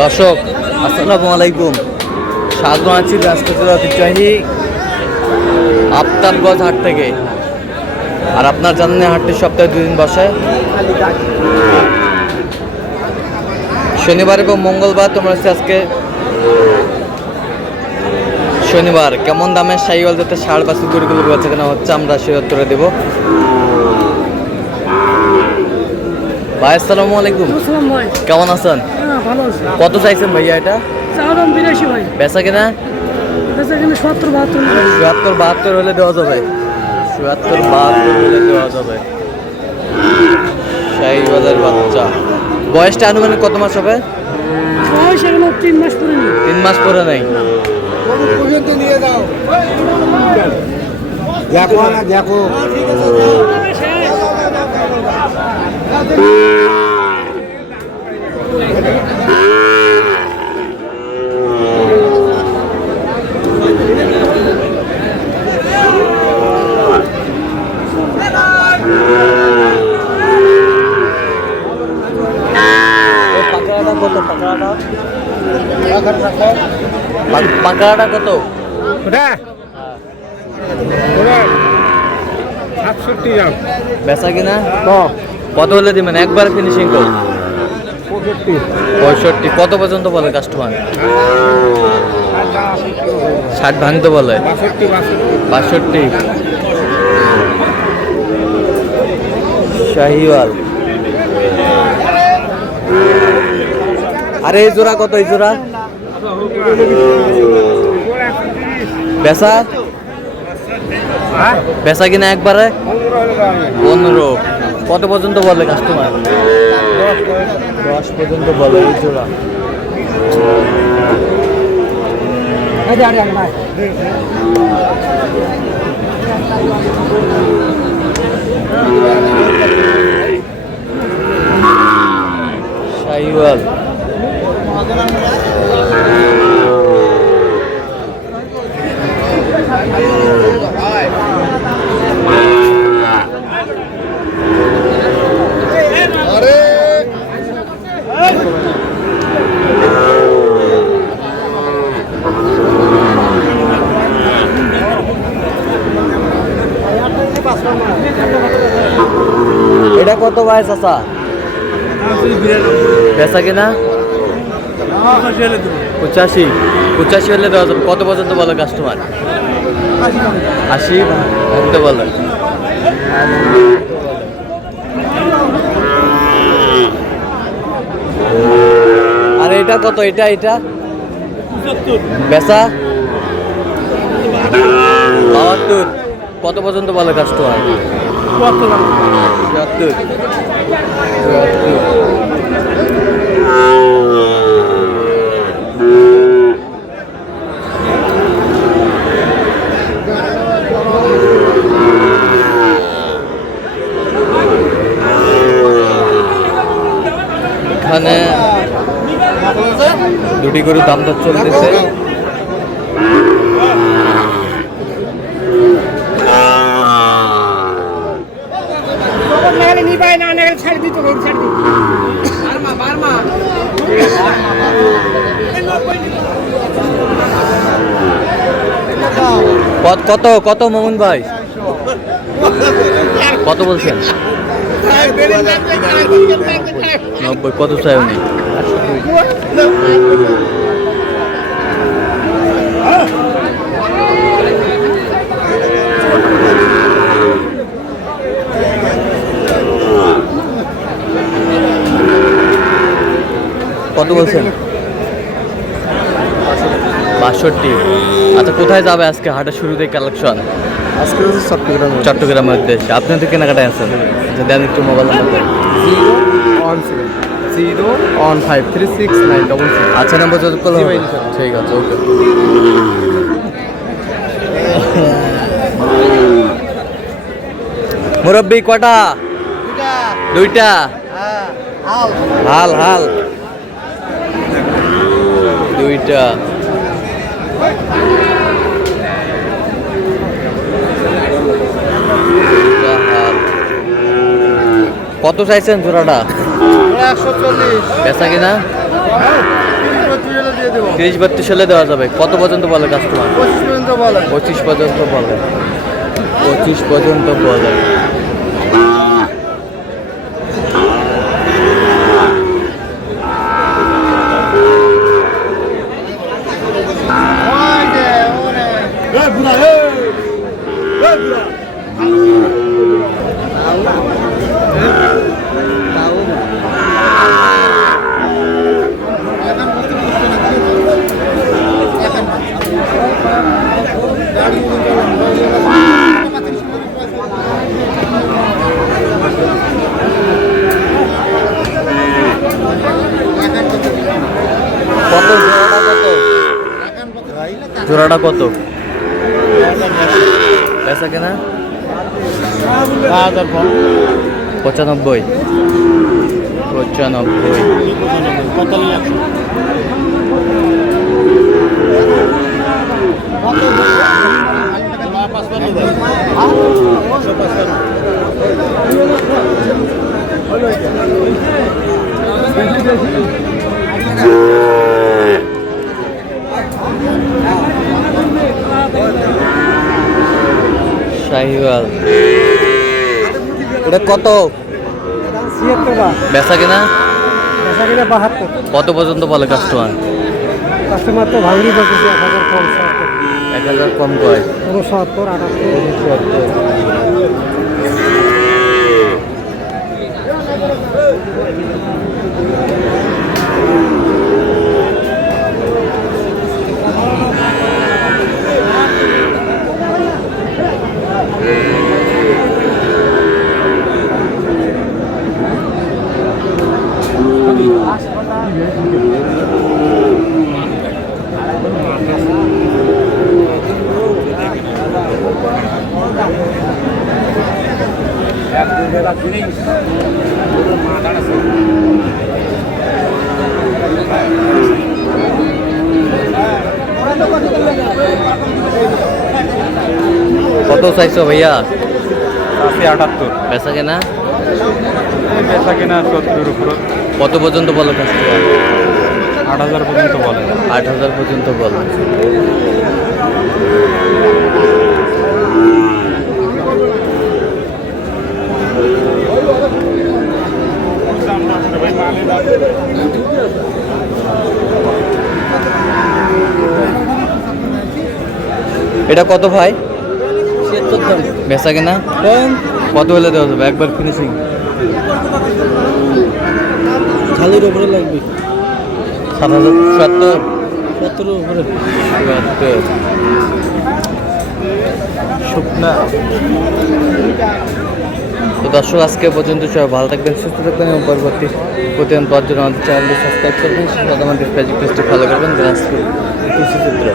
দর্শক আসসালামু আলাইকুম, স্বাগত আছি রাজপুতের ঐতিহ্যবাহী আফতাবগঞ্জ হাট থেকে। আর আপনার জানেন হাটটি সপ্তাহে 2 দিন বসে, শনিবার এবং মঙ্গলবার। তোমরা আজকে শনিবার কেমন দামে শাহিওয়াল জাতের ষাঁড় বাছুর গরুগুলো বেচা কেনা হচ্ছে আমরা সেই উত্তরে দেব। ভাই আসসালামু আলাইকুম, কেমন আছেন? কত চাইছেন ভাইয়া এটা? বেচা কেনা 70-72 হলে দেওয়া যাবে। 70-72 হলে দেওয়া যাবে। শাহিওয়ালের বাচ্চা বয়সটা আনুমানিক কত মাস হবে? 3 মাস পরে নাই। দেখো না দেখো পাকাটা কত? বেচা কিনা কত হলে দিবেন? একবার ফিনিশিং কর। 65 কত পর্যন্ত বলে কাস্টমার? 60 ভাঙতে বলে। 62 শাহিওয়াল। আরে এই জোড়া কত? এই জোড়া বেচা বেচা কিনা একবারে 15 কত পর্যন্ত বলে কাস্টমার? 10 পর্যন্ত বলে এই জোড়া। শাহিওয়াল এটা কত ভাই চাচা? বেচা কিনা 85 হলে দেওয়া যাবে। কত পর্যন্ত বলে কাস্টমার? 80 ভাঙতে বলে। আর এটা কত? এটা বেচা 72 কত পর্যন্ত বলে কাস্টমার? 74 এখানে দুটি গরুর দাম দর চলতেছে। কত কত মোমিন ভাই কত বলছেন? 90 কত চাই উনি? কত বলছেন? 62। আচ্ছা, কোথায় যাবে আজকে হাটের শুরুতেই কালেকশন? আজকে চট্টগ্রামের উদ্দেশ্যে। আপনি তো কেনাকাটায় আছেন, দেন একটু মোবাইল নাম্বার। 017-0153696। আচ্ছা, নাম্বার যোগাযোগ করলে হবে? ঠিক আছে, ওকে। মুরব্বি কটা? দুইটা। হাল হাল দুইটা। কত চাইছেন জোড়াটা? 140। বেচা কিনা দেবো 30-32 হলে দেওয়া যাবে। কত পর্যন্ত বলে কাস্টমার? 25 পর্যন্ত বলে 25 পর্যন্ত বলে। 25 পর্যন্ত বলে। কত জোড়াটা কত? পেশা কেনা 95। শাহিওয়াল এটা কত? 76 বেচা কিনা পেশা কিনা 72 কত পর্যন্ত বলে কাস্টমার? কাস্টমার তো ভাঙড়ি বলতেছে 1000 কম 1000 কম কয়। 69 কত চাইছো ভাইয়া? 78 বেচা কেনা বেচা কিনা 70 উপর কত পর্যন্ত বলে কাস্টমার? 8000 পর্যন্ত বলে। 8000 পর্যন্ত বলে। এটা কত ভাই? 76 দাম বেচা কেনা কত হলে দেওয়া যাবে? একবার ফিনিশিং ঝালের উপরে লাগবে 70 70 উপরে 72 শুকনা। তো দর্শক আজকে পর্যন্ত সবাই ভালো থাকবেন, সুস্থ থাকবেন এবং পরবর্তী প্রতিদিন পাওয়ার জন্য আমাদের চ্যানেলটি সাবস্ক্রাইব করবেন, সাথে আমাদের ফেসবুক পেজটি ফলো করবেন। দিনাজপুর কৃষিচিত্র।